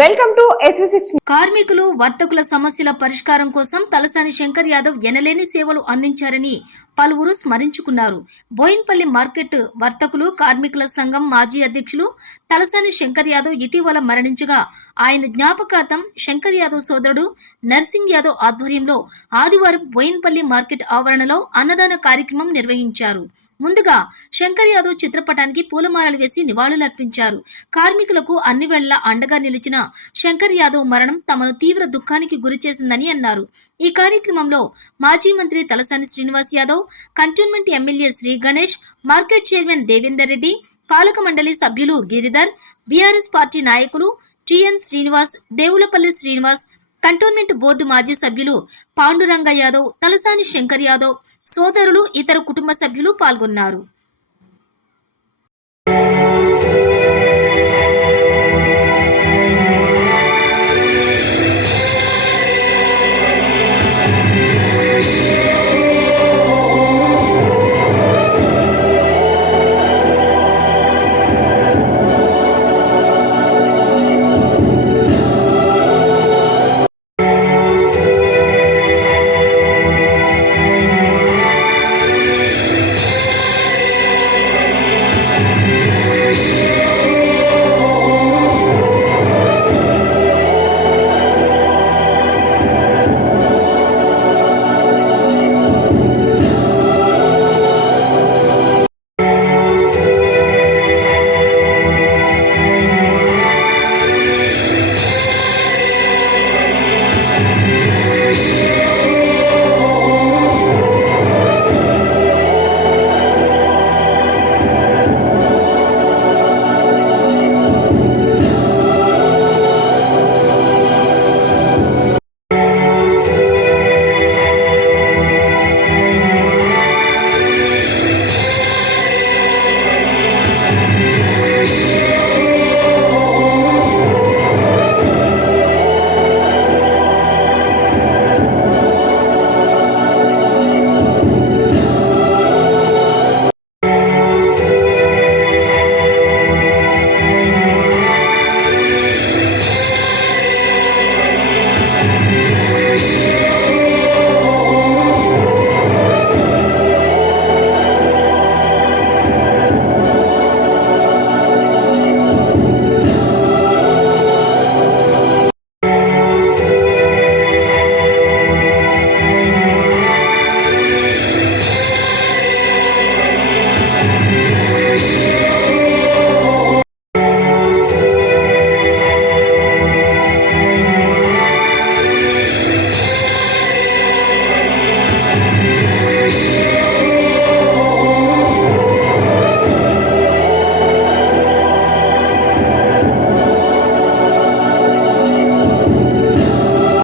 Welcome to SV6. కార్మికులు వర్తకుల సమస్యల పరిష్కారం కోసం తలసాని శంకర్ యాదవ్ ఎనలేని సేవలు అందించారని పలువురు స్మరించుకున్నారు. బోయిన్పల్లి మార్కెట్ వర్తకులు కార్మికుల సంఘం మాజీ అధ్యక్షులు తలసాని శంకర్ యాదవ్ ఇటీవల మరణించగా ఆయన జ్ఞాపకార్థం శంకర్ యాదవ్ సోదరుడు నర్సింగ్ యాదవ్ ఆధ్వర్యంలో ఆదివారం బోయిన్పల్లి మార్కెట్ ఆవరణలో అన్నదాన కార్యక్రమం నిర్వహించారు. ముందుగా శంకర్ యాదవ్ చిత్రపటానికి పూలమాలలు వేసి నివాళులర్పించారు. కార్మికులకు అన్ని వేళలా అండగా నిలిచిన శంకర్ యాదవ్ మరణం తమను తీవ్ర దుఃఖానికి గురిచేసిందని అన్నారు. ఈ కార్యక్రమంలో మాజీ మంత్రి Talasani Srinivas Yadav, cantonment MLA Shri Ganesh, market chairman Devender Reddy, పాలక మండలి సభ్యులు గిరిధర్, బీఆర్ఎస్ పార్టీ నాయకులు TN Srinivas, Devulapalli Srinivas, cantonment board మాజీ సభ్యులు పాండురంగ యాదవ్, తలసాని శంకర్ యాదవ్ సోదరులు, ఇతర కుటుంబ సభ్యులు పాల్గొన్నారు.